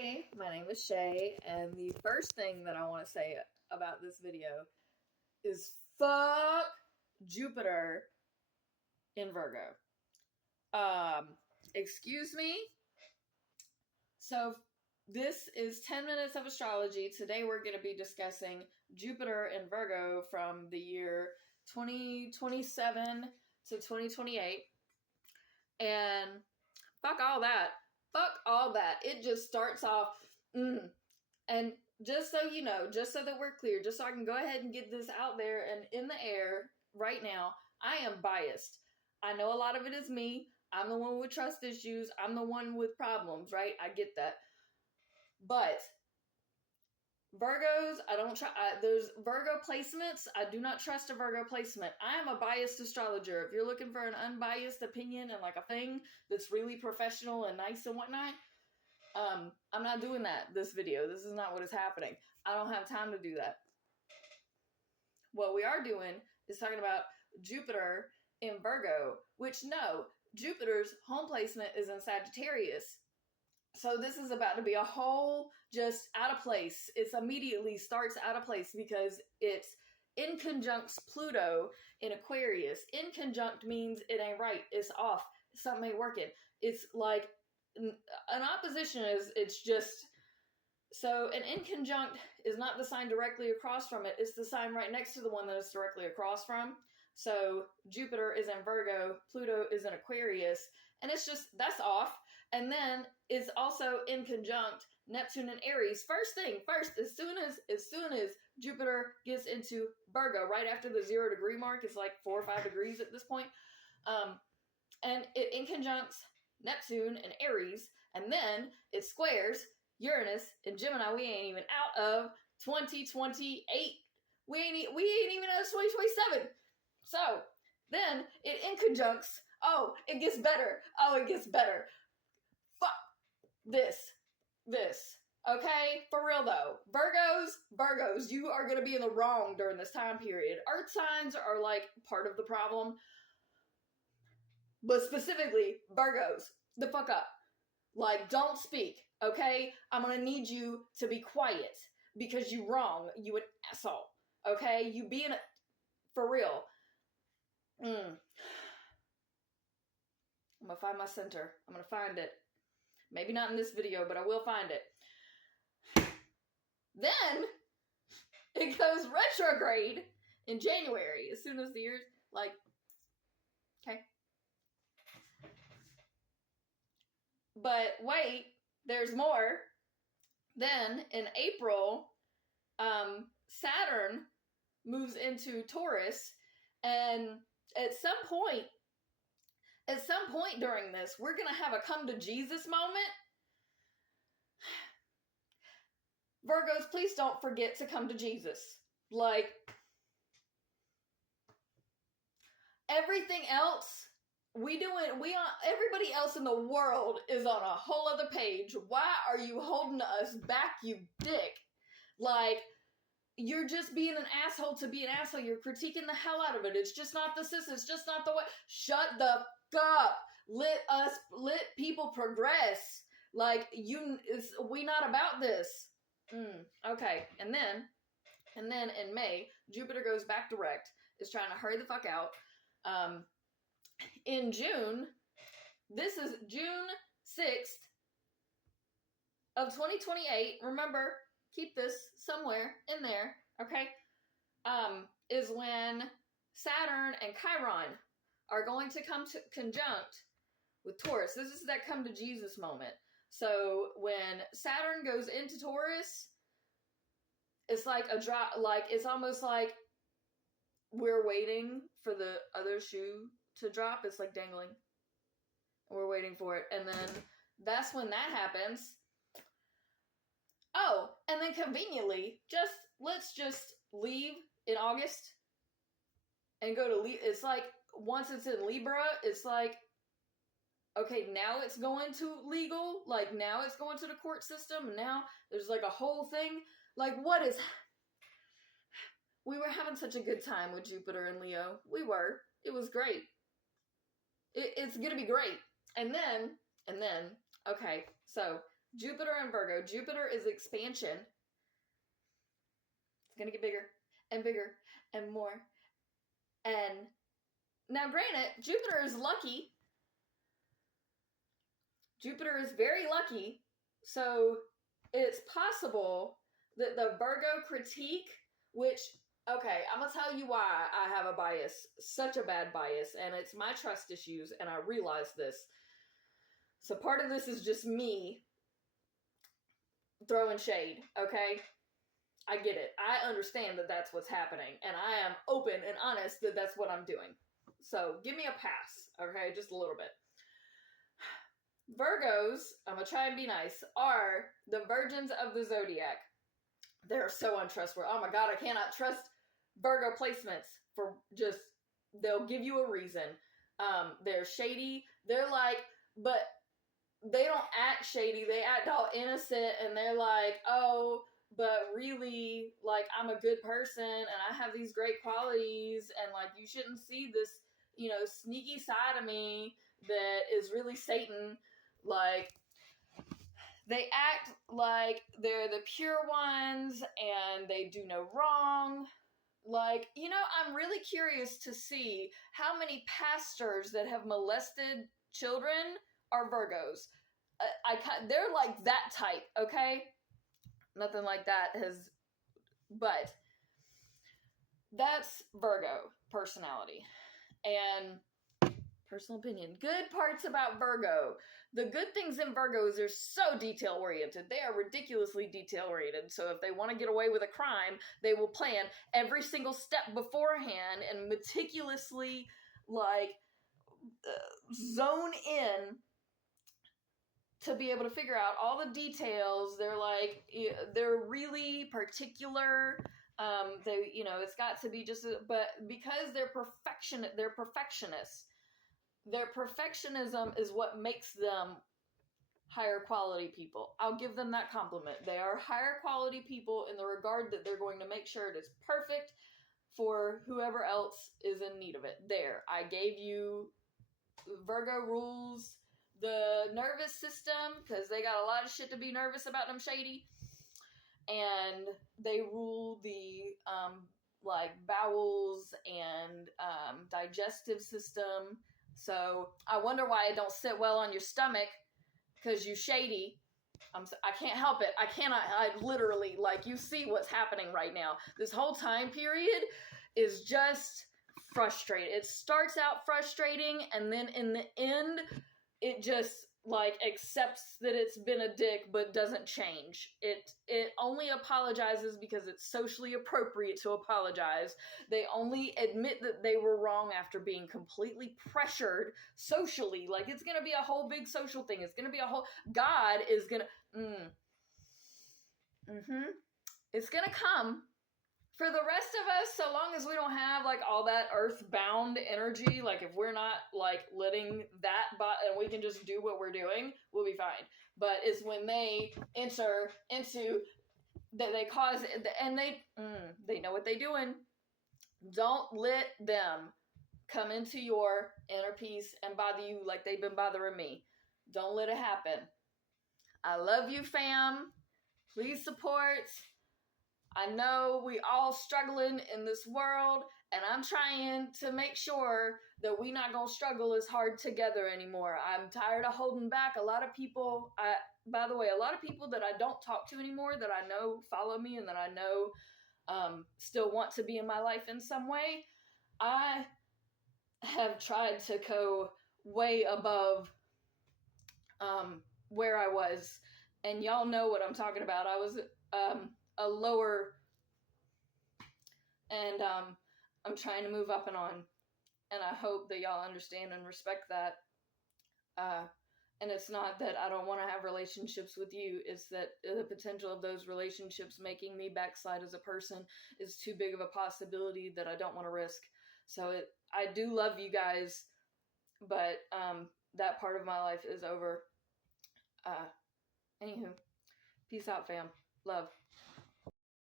Hey, my name is Shay, and the first thing that I want to say about this video is fuck Jupiter in Virgo. Excuse me? So, this is 10 minutes of astrology. Today we're going to be discussing Jupiter in Virgo from the year 2027 to 2028. And fuck all that. Fuck all that. It just starts off, and just so you know, just so that we're clear, just so I can go ahead and get this out there and in the air right now, I am biased. I know a lot of it is me. I'm the one with trust issues. I'm the one with problems, right? I get that. But Virgos, I don't try. There's Virgo placements. I do not trust a Virgo placement. I am a biased astrologer. If you're looking for an unbiased opinion and like a thing that's really professional and nice and whatnot, I'm not doing that this video. This is not what is happening. I don't have time to do that. What we are doing is talking about Jupiter in Virgo, which no, Jupiter's home placement is in Sagittarius. So this is about to be a whole just out of place. It's immediately starts out of place because it's in conjunct Pluto in Aquarius. In conjunct means it ain't right. It's off. Something ain't working. It's like an opposition is, it's just, so an inconjunct is not the sign directly across from it. It's the sign right next to the one that it's directly across from. So Jupiter is in Virgo, Pluto is in Aquarius, and it's just, that's off. And then it's also in conjunct Neptune and Aries. First, as soon as Jupiter gets into Virgo, right after the 0 degree mark, it's like 4 or 5 degrees at this point. And it in conjuncts Neptune and Aries, and then it squares Uranus and Gemini. We ain't even out of 2028. We ain't even out of 2027. So then it in conjuncts. Oh, it gets better. Fuck this. Okay? For real though. Virgos, you are gonna be in the wrong during this time period. Earth signs are like part of the problem. But specifically, Virgos, the fuck up. Like, don't speak, okay? I'm gonna need you to be quiet because you wrong. You an asshole, okay? You being for real. I'm gonna find my center. I'm gonna find it. Maybe not in this video, but I will find it. Then, it goes retrograde in January, as soon as the year's, like, okay. But wait, there's more. Then, in April, Saturn moves into Taurus, and at some point during this, we're going to have a come to Jesus moment. Virgos, please don't forget to come to Jesus. Like, everything else, everybody else in the world is on a whole other page. Why are you holding us back, you dick? Like, you're just being an asshole to be an asshole. You're critiquing the hell out of it. It's just not the sis. It's just not the way. Shut the fuck up. Let people progress. Like, we not about this. Okay. And then in May, Jupiter goes back direct. Is trying to hurry the fuck out. In June, this is June 6th of 2028. Remember, keep this somewhere in there, okay? Is when Saturn and Chiron are going to come to conjunct with Taurus. This is that come to Jesus moment. So when Saturn goes into Taurus, it's like a drop, like it's almost like we're waiting for the other shoe to drop. It's like dangling. We're waiting for it. And then that's when that happens. Oh, and then conveniently, let's just leave in August and go to it's like, once it's in Libra, it's like, okay, now it's going to legal. Like, now it's going to the court system. And now there's like a whole thing. Like, what is... We were having such a good time with Jupiter and Leo. We were. It was great. It's going to be great. And then, okay, so Jupiter and Virgo. Jupiter is expansion. It's going to get bigger and bigger and more. And now, granted, Jupiter is lucky. Jupiter is very lucky. So it's possible that the Virgo critique, which, okay, I'm going to tell you why I have a bias, such a bad bias, and it's my trust issues, and I realize this. So part of this is just me throwing shade, okay? I get it. I understand that that's what's happening, and I am open and honest that that's what I'm doing. So give me a pass, okay? Just a little bit. Virgos, I'm going to try and be nice, are the virgins of the zodiac. They're so untrustworthy. Oh my God, I cannot trust Virgo placements for just, they'll give you a reason. They're shady. They're like, but they don't act shady. They act all innocent, and they're like, oh, but really, like, I'm a good person, and I have these great qualities, and, like, you shouldn't see this, you know, sneaky side of me that is really Satan. Like, they act like they're the pure ones, and they do no wrong. Like, you know, I'm really curious to see how many pastors that have molested children are Virgos. They're like that type, okay? Nothing like that has, but that's Virgo personality. And personal opinion. Good parts about Virgo. The good things in Virgos are so detail-oriented. They are ridiculously detail-oriented. So if they want to get away with a crime, they will plan every single step beforehand and meticulously, like, zone in to be able to figure out all the details. They're really particular. They, you know, it's got to be just, but because they're perfectionists. Their perfectionism is what makes them higher quality people. I'll give them that compliment. They are higher quality people in the regard that they're going to make sure it is perfect for whoever else is in need of it. There, I gave you Virgo rules the nervous system, because they got a lot of shit to be nervous about, them shady. And they rule the like bowels and digestive system. So I wonder why it don't sit well on your stomach, because you shady. I can't help it. I literally, like, you see what's happening right now. This whole time period is just frustrating. It starts out frustrating, and then in the end, it just, like, accepts that it's been a dick, but doesn't change. It only apologizes because it's socially appropriate to apologize. They only admit that they were wrong after being completely pressured socially. Like, it's gonna be a whole big social thing. It's gonna be a whole, God is gonna, it's gonna come. For the rest of us, so long as we don't have, like, all that earthbound energy, like, if we're not, like, letting that, and we can just do what we're doing, we'll be fine. But it's when they enter into, that they cause, and they know what they're doing. Don't let them come into your inner peace and bother you like they've been bothering me. Don't let it happen. I love you, fam. Please support. I know we all struggling in this world, and I'm trying to make sure that we not gonna struggle as hard together anymore. I'm tired of holding back. A lot of people, by the way, a lot of people that I don't talk to anymore, that I know follow me and that I know still want to be in my life in some way, I have tried to go way above where I was, and y'all know what I'm talking about. I was a lower, and I'm trying to move up and on, and I hope that y'all understand and respect that. And it's not that I don't want to have relationships with you, it's that the potential of those relationships making me backslide as a person is too big of a possibility that I don't want to risk. So I do love you guys, but that part of my life is over. Anywho, peace out, fam. Love.